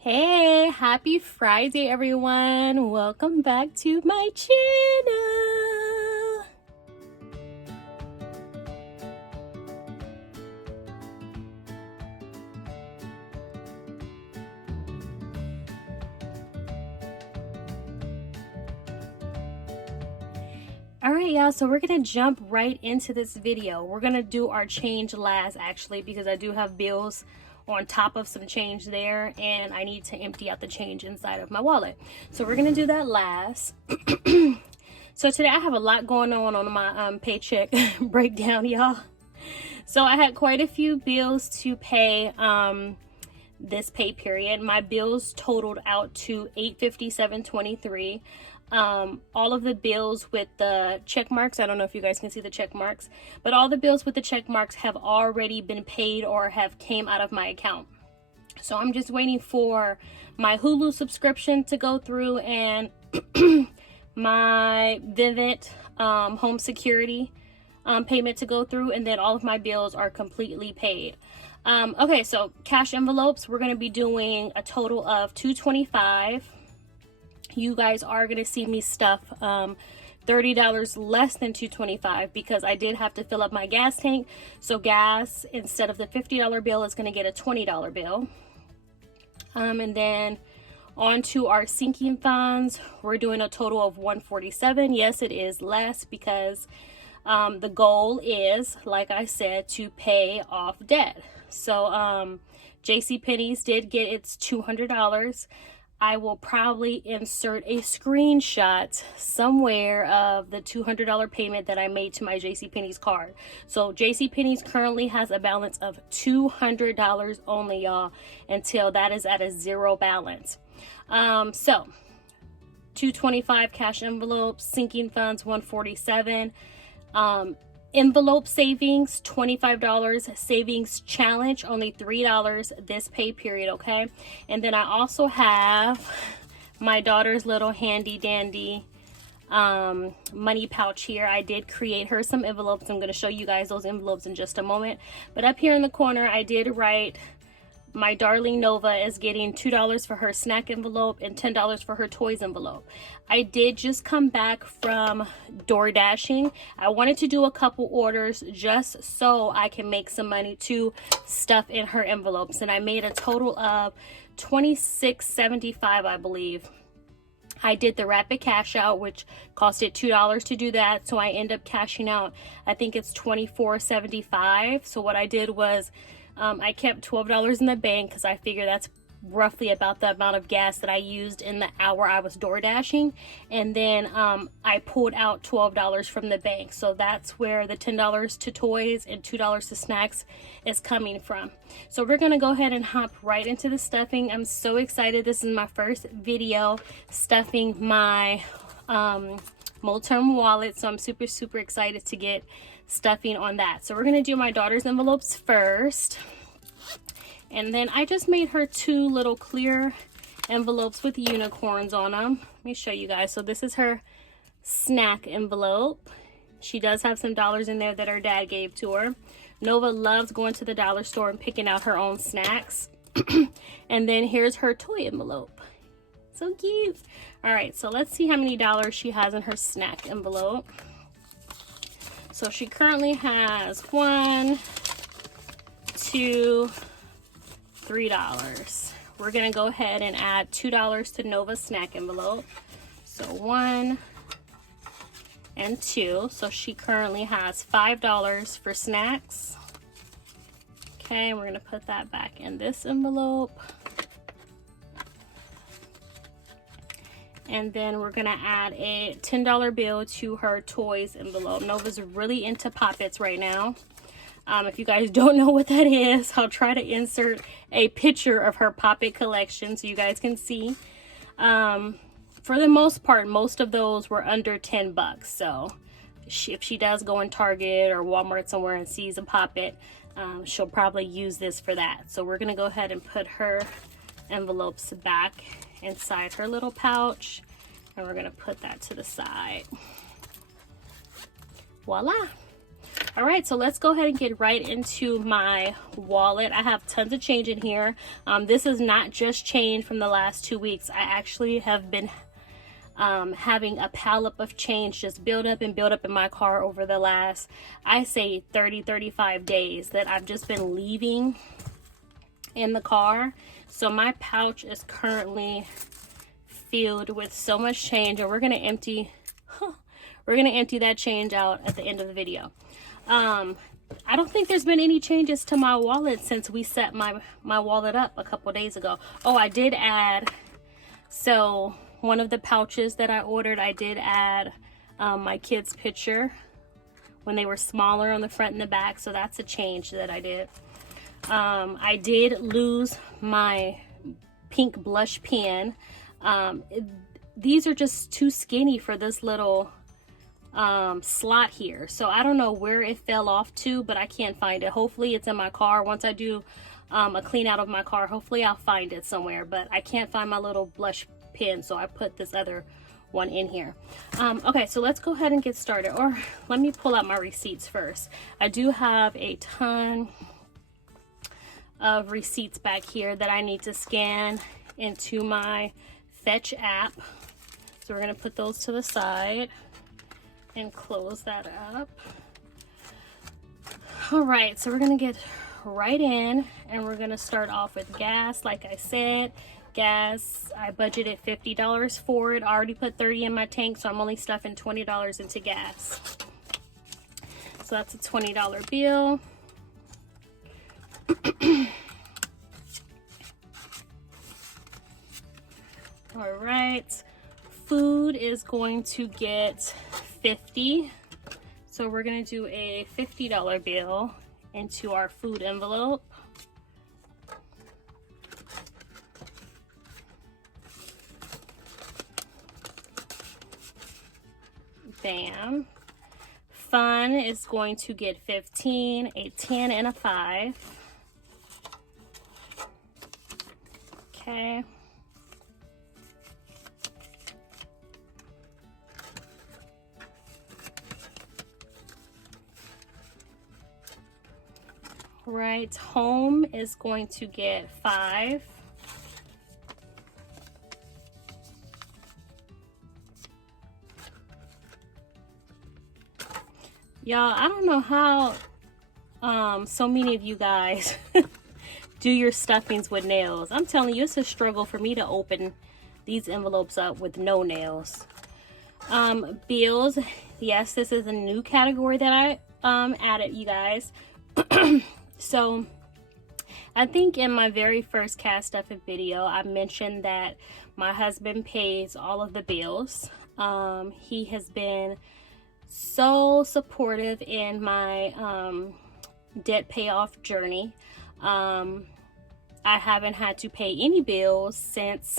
Hey, happy Friday, everyone. Welcome back to my channel. All right, y'all, so we're gonna jump right into this video. We're gonna do our change last, actually, because I do have bills on top of some change there, and I need to empty out the change inside of my wallet. So we're gonna do that last. So today I have a lot going on my paycheck breakdown, y'all. So I had quite a few bills to pay this pay period. My bills totaled out to $857.23. All of the bills with the check marks, I don't know if you guys can see the check marks, but all the bills with the check marks have already been paid or have came out of my account. So I'm just waiting for my Hulu subscription to go through and my Vivint home security payment to go through, and then all of my bills are completely paid. Okay, so cash envelopes, we're going to be doing a total of $225. You guys are going to see me stuff $30 less than $225 because I did have to fill up my gas tank. So gas, instead of the $50 bill, is going to get a $20 bill. And then on to our sinking funds, we're doing a total of $147. Yes, it is less because the goal is, like I said, to pay off debt. So JCPenney's did get its $200. I will probably insert a screenshot somewhere of the $200 payment that I made to my JCPenney's card. So JCPenney's currently has a balance of $200 only, y'all, until that is at a zero balance. So $225 cash envelopes, sinking funds $147. Envelope savings $25, savings challenge only $3 this pay period, okay? And then I also have my daughter's little handy dandy money pouch here. I did create her some envelopes. I'm going to show you guys those envelopes in just a moment, but up here in the corner I did write my darling Nova is getting $2 for her snack envelope and $10 for her toys envelope. I did just come back from door dashing. I wanted to do a couple orders just so I can make some money to stuff in her envelopes, and I made a total of $26.75, I believe. I did the rapid cash out, which costed $2 to do that, so I end up cashing out, I think it's $24.75. So what I did was I kept $12 in the bank because I figure that's roughly about the amount of gas that I used in the hour I was door dashing, and then I pulled out $12 from the bank. So that's where the $10 to toys and $2 to snacks is coming from. So we're gonna go ahead and hop right into the stuffing. I'm so excited. This is my first video stuffing my Multerm wallet, so I'm super excited to get stuffing on that. So we're gonna do my daughter's envelopes first, and then I just made her two little clear envelopes with unicorns on them. Let me show you guys. So this is her snack envelope. She does have some dollars in there that her dad gave to her. Nova loves going to the dollar store and picking out her own snacks. And then here's her toy envelope. So cute. All right, so let's see how many dollars she has in her snack envelope. So she currently has $1, $2, $3. We're gonna go ahead and add $2 to Nova's snack envelope. So 1 and 2. So she currently has $5 for snacks. Okay, we're gonna put that back in this envelope. And then we're gonna add a $10 bill to her toys envelope. Nova's really into Pop-Its right now. If you guys don't know what that is, I'll try to insert a picture of her Pop-It collection so you guys can see. For the most part, most of those were under 10 bucks. So if she does go in Target or Walmart somewhere and sees a Pop-It, she'll probably use this for that. So we're gonna go ahead and put her envelopes back inside her little pouch, and we're gonna put that to the side. Voila. All right, so let's go ahead and get right into my wallet. I have tons of change in here. This is not just change from the last 2 weeks. I actually have been having a pallet of change just build up and build up in my car over the last, I say 35 days that I've just been leaving in the car. So my pouch is currently filled with so much change, and we're gonna empty that change out at the end of the video. I don't think there's been any changes to my wallet since we set my wallet up a couple days ago. Oh, I did add, so one of the pouches that I ordered, I did add my kids' picture when they were smaller on the front and the back, so that's a change that I did. I did lose my pink blush pen. These are just too skinny for this little slot here, so I don't know where it fell off to, but I can't find it. Hopefully it's in my car. Once I do a clean out of my car, hopefully I'll find it somewhere, but I can't find my little blush pen, so I put this other one in here. Okay, so let's go ahead and get started, or let me pull out my receipts first. I do have a ton of receipts back here that I need to scan into my Fetch app, so we're going to put those to the side and close that up. All right, so we're gonna get right in, and we're gonna start off with gas. Like I said, gas, I budgeted $50 for it. I already put 30 in my tank, so I'm only stuffing $20 into gas. So that's a $20 bill. All right, food is going to get $50, so we're going to do a $50 bill into our food envelope. Bam. Fun is going to get 15, a 10, and a 5. Okay. Right, home is going to get 5. Y'all, I don't know how so many of you guys do your stuffings with nails. I'm telling you, it's a struggle for me to open these envelopes up with no nails. Bills, yes, this is a new category that I added, you guys. So I think in my very first cast stuffing video, I mentioned that my husband pays all of the bills. He has been so supportive in my debt payoff journey. I haven't had to pay any bills since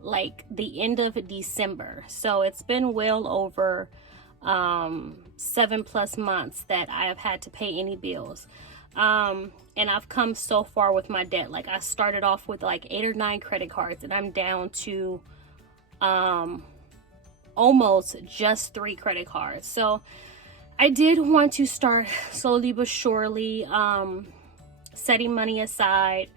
like the end of December. So it's been well over 7+ months that I have had to pay any bills. And I've come so far with my debt. Like, I started off with like 8 or 9 credit cards, and I'm down to almost just 3 credit cards. So I did want to start slowly but surely setting money aside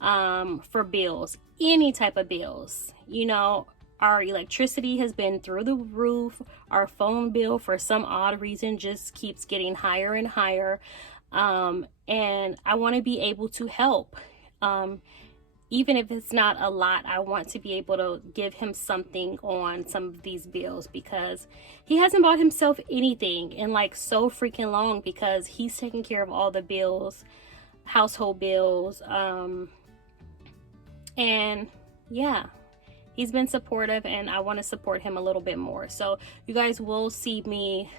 for bills, any type of bills. You know, our electricity has been through the roof. Our phone bill, for some odd reason, just keeps getting higher and higher. And I want to be able to help. Even if it's not a lot, I want to be able to give him something on some of these bills, because he hasn't bought himself anything in like so freaking long, because he's taking care of all the bills, household bills. And yeah, he's been supportive, and I want to support him a little bit more. So you guys will see me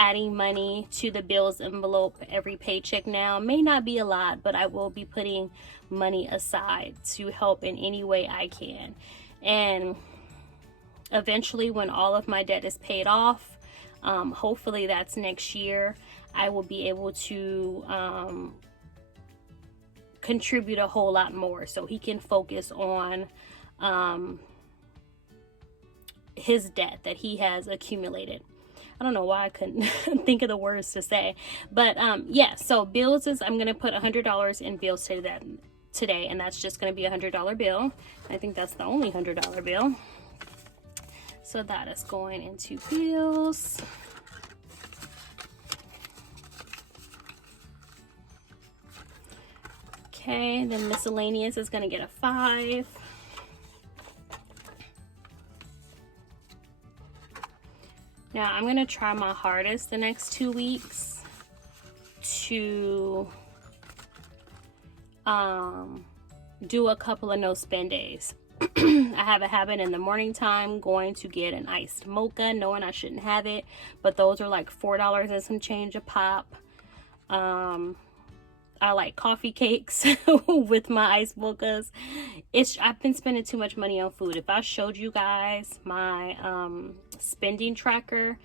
adding money to the bills envelope every paycheck now. May not be a lot, but I will be putting money aside to help in any way I can. And eventually, when all of my debt is paid off, hopefully that's next year, I will be able to contribute a whole lot more, so he can focus on his debt that he has accumulated. I don't know why I couldn't think of the words to say. But yeah, so bills is, I'm going to put $100 in bills today, and that's just going to be a $100 bill. I think that's the only $100 bill. So that is going into bills. Okay, then miscellaneous is going to get a 5. Now I'm going to try my hardest the next 2 weeks to do a couple of no spend days. I have a habit in the morning time going to get an iced mocha, knowing I shouldn't have it, but those are like $4 and some change a pop. I like coffee cakes with my iced mochas. I've been spending too much money on food. If I showed you guys my spending tracker,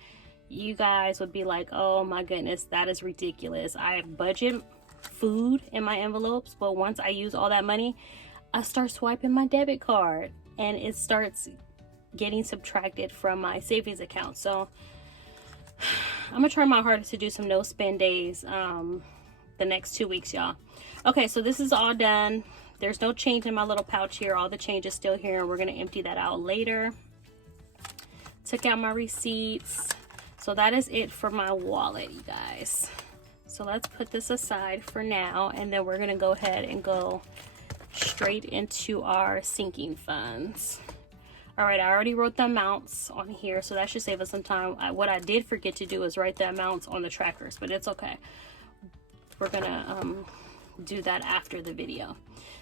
you guys would be like, oh my goodness, that is ridiculous. I budget food in my envelopes, but once I use all that money, I start swiping my debit card and it starts getting subtracted from my savings account. So I'm gonna try my hardest to do some no spend days the next 2 weeks, y'all. Okay, so this is all done. There's no change in my little pouch here. All the change is still here, and we're gonna empty that out later. Took out my receipts. So that is it for my wallet, you guys. So let's put this aside for now, and then we're gonna go ahead and go straight into our sinking funds. All right, I already wrote the amounts on here, so that should save us some time. What I did forget to do is write the amounts on the trackers, but it's okay. We're gonna do that after the video.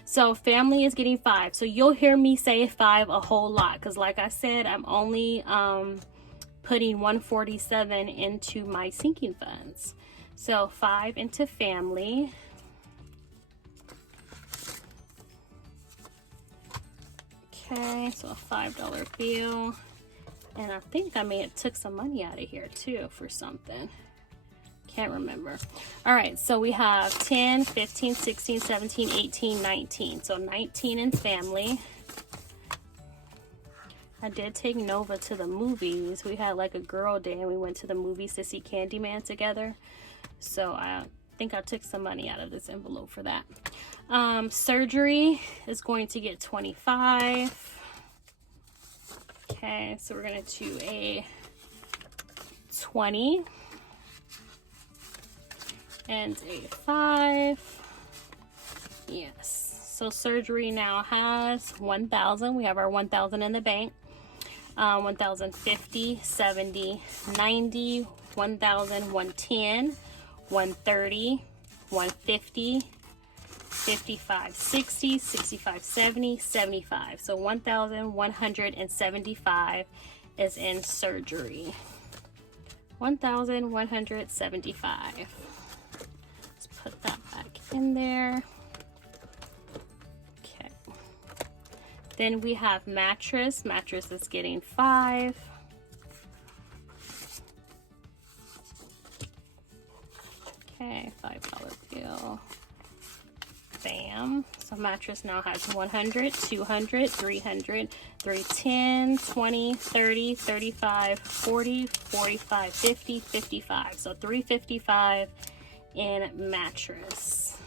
So family is getting 5. So you'll hear me say 5 a whole lot, because like I said, I'm only putting 147 into my sinking funds. So 5 into family. Okay, so a $5 bill. And I think I may have took some money out of here too for something. Can't remember. All right, so we have 10, 15, 16, 17, 18, 19. So 19 in family. I did take Nova to the movies. We had like a girl day and we went to the movies to see Candyman together. So I think I took some money out of this envelope for that. Surgery is going to get 25. Okay, so we're gonna do a 20 and a 5. Yes, so surgery now has 1,000. We have our 1,000 in the bank. 1,050, 70, 90, 1,000, 110, 130, 150, 55, 60, 65, 70, 75. So 1,175 is in surgery. 1,175. Let's put that back in there. Okay. Then we have mattress. Mattress is getting 5. Okay, $5 bill. Bam. So mattress now has 100, 200, 300, 310, 20, 30, 35, 40, 45, 50, 55. So 355 in mattress.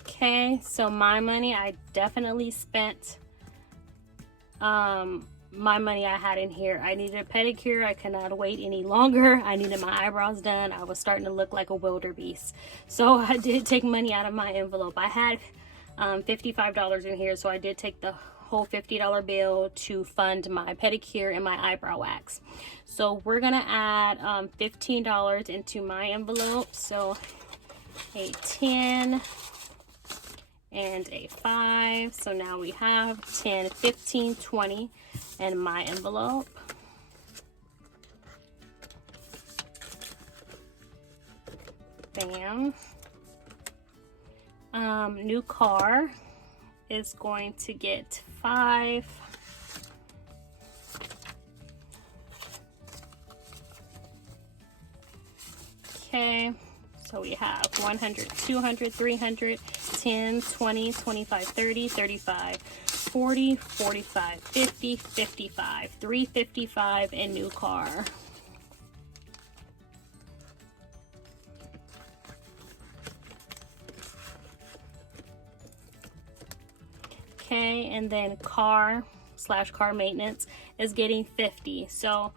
Okay, so my money, I definitely spent my money I had in here. I needed a pedicure. I cannot wait any longer. I needed my eyebrows done. I was starting to look like a wildebeest. So I did take money out of my envelope. I had $55 in here, so I did take the whole $50 bill to fund my pedicure and my eyebrow wax. So we're gonna add $15 into my envelope. So a 10 and a 5. So now we have 10, 15, 20 in my envelope. Bam. New car is going to get 5. Okay, so we have 100, 200, 300, 10, 20, 25, 30, 35, 40, 45, 50, 55, 355, and new car. Okay, and then car maintenance is getting 50. So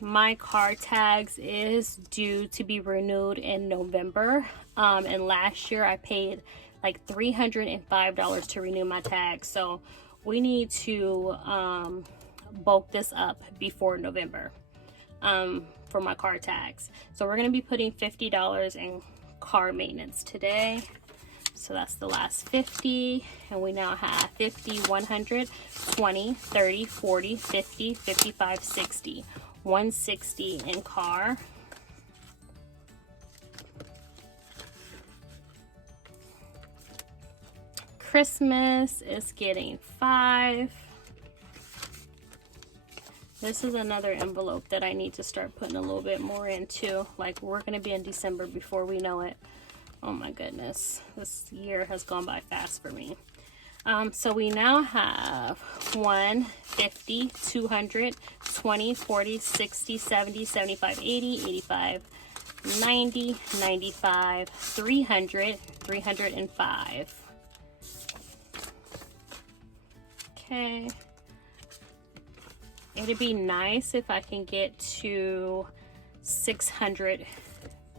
my car tags is due to be renewed in November. And last year I paid like $305 to renew my tags. So we need to bulk this up before November for my car tags. So we're going to be putting $50 in car maintenance today. So that's the last 50, and we now have 50, 100, 20, 30, 40, 50, 55, 60, 160 in car. Christmas is getting 5. This is another envelope that I need to start putting a little bit more into. Like, we're going to be in December before we know it. Oh my goodness, this year has gone by fast for me. So we now have 1, 50, 200, 20, 40, 60, 70, 75, 80, 85, 90, 95, 300, 305. Okay. It'd be nice if I can get to 600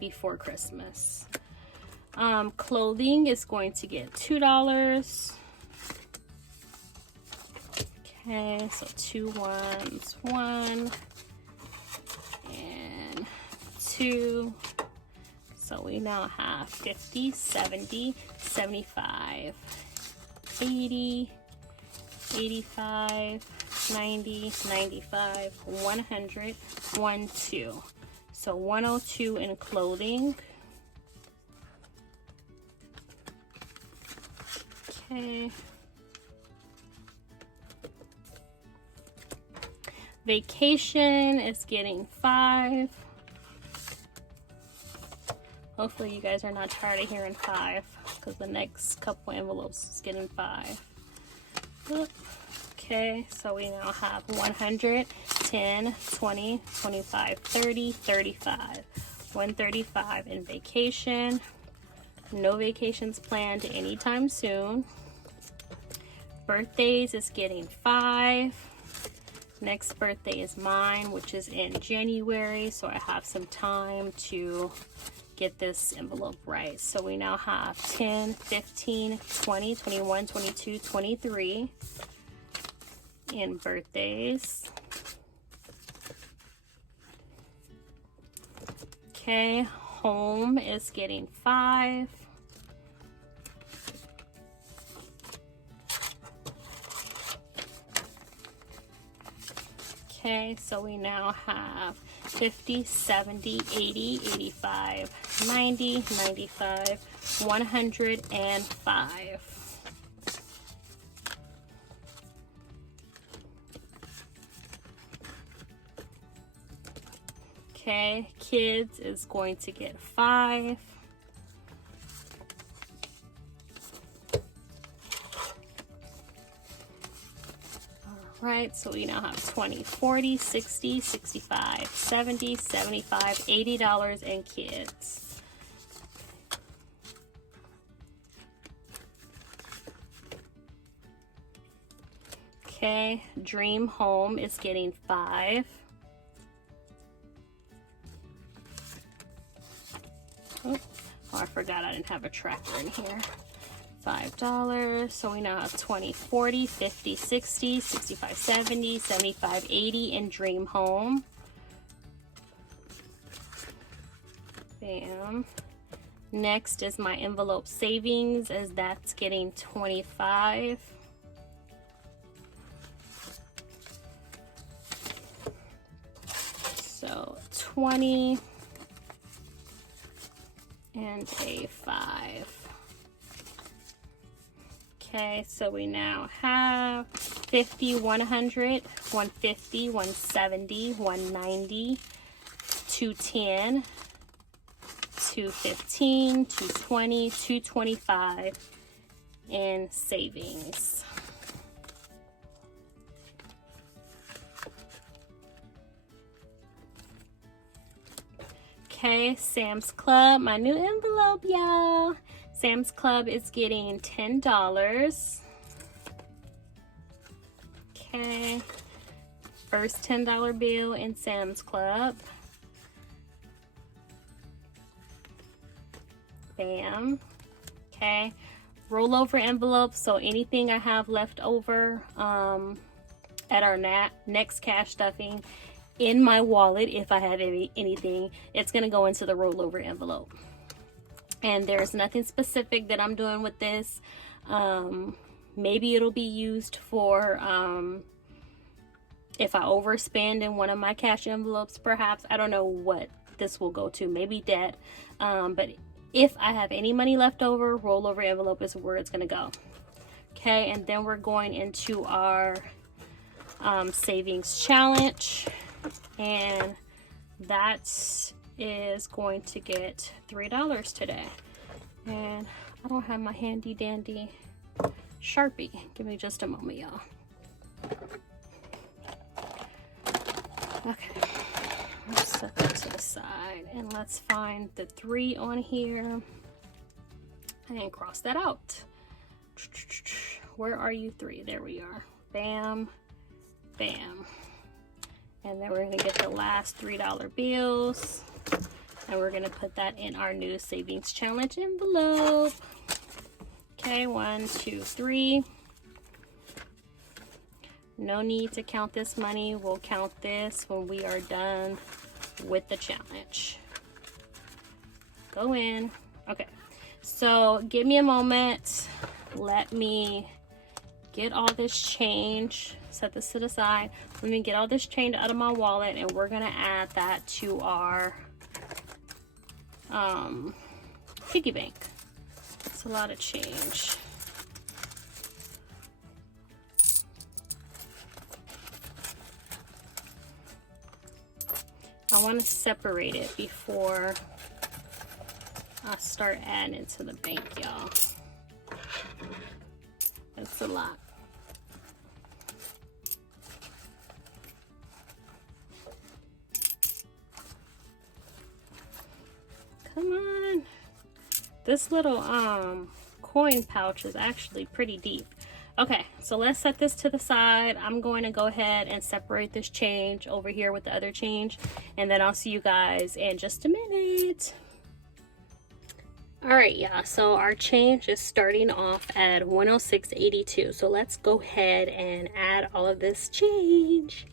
before Christmas. Clothing is going to get $2. Okay, so 2 ones, 1 and 2. So we now have 50, 70, 75, 80, 85, 90, 95, 100, 1, 2. So 102 in clothing. Okay. Vacation is getting 5. Hopefully you guys are not tired of hearing 5, because the next couple envelopes is getting 5. Okay, so we now have 100, 10, 20, 25, 30, 35. 135 in vacation. No vacations planned anytime soon. Birthdays is getting 5. Next birthday is mine, which is in January, so I have some time to get this envelope right. So we now have 10, 15, 20, 21, 22, 23 in birthdays. Okay, home is getting 5. Okay, so we now have 50, 70, 80, 85, 90, 95, 105. Okay, kids is going to get 5. Right, so we now have 20, 40, 60, 65, 70, 75, $80 in kids. Okay, dream home is getting 5. Oh, I forgot I didn't have a tracker in here. $5. So we now have 20, 40, 50, 60, 65, 70, 75, 80 in dream home. Bam. Next is my envelope savings, as that's getting 25. So 20 and a 5. Okay, so we now have 50, 100, 150, 170, 190, 210, 215, 220, 225 in savings. Okay, Sam's Club, my new envelope, y'all. Sam's Club is getting $10. Okay, first $10 bill in Sam's Club. Bam. Okay, rollover envelope, so anything I have left over at our next cash stuffing in my wallet, if I have anything, it's gonna go into the rollover envelope. And there's nothing specific that I'm doing with this. Maybe it'll be used for if I overspend in one of my cash envelopes, perhaps. I don't know what this will go to, maybe debt. But if I have any money left over, rollover envelope is where it's gonna go. Okay, and then we're going into our savings challenge, and that is going to get $3 today. And I don't have my handy dandy Sharpie. Give me just a moment, y'all. Okay, let's set that to the side, and let's find the 3 on here and cross that out. Where are you, 3? There we are. Bam, bam. And then we're gonna get the last $3 bills, and we're gonna put that in our new savings challenge envelope. Okay, 1, 2, 3. No need to count this money. We'll count this when we are done with the challenge. Go in. Okay, so give me a moment. Let me get all this change. Set this to the side. We're gonna get all this change out of my wallet, and we're gonna add that to our piggy bank. It's a lot of change. I want to separate it before I start adding it to the bank, y'all. It's a lot. Come on. This little coin pouch is actually pretty deep. Okay, so let's set this to the side. I'm going to go ahead and separate this change over here with the other change, and then I'll see you guys in just a minute. All right, yeah, so our change is starting off at 106.82. So let's go ahead and add all of this change.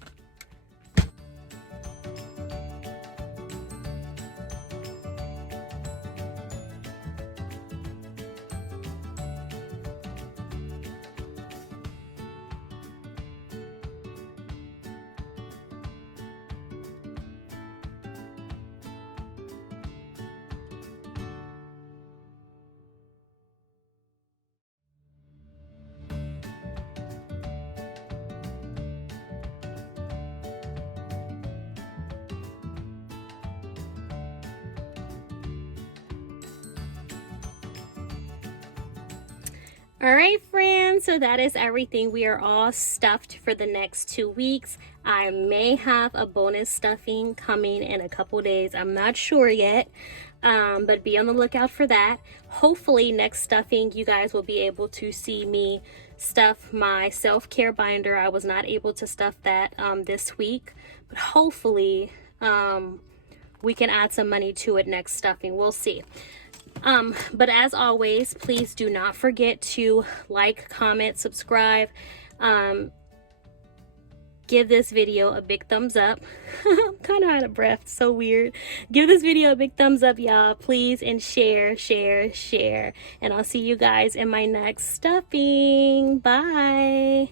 All right, friends, so that is everything. We are all stuffed for the next 2 weeks. I may have a bonus stuffing coming in a couple days. I'm not sure yet, but be on the lookout for that. Hopefully next stuffing, you guys will be able to see me stuff my self-care binder. I was not able to stuff that this week, but hopefully we can add some money to it next stuffing. We'll see. But as always, please do not forget to like, comment, subscribe, give this video a big thumbs up. I'm kind of out of breath, so weird. Give this video a big thumbs up, y'all, please, and share. And I'll see you guys in my next stuffing. Bye.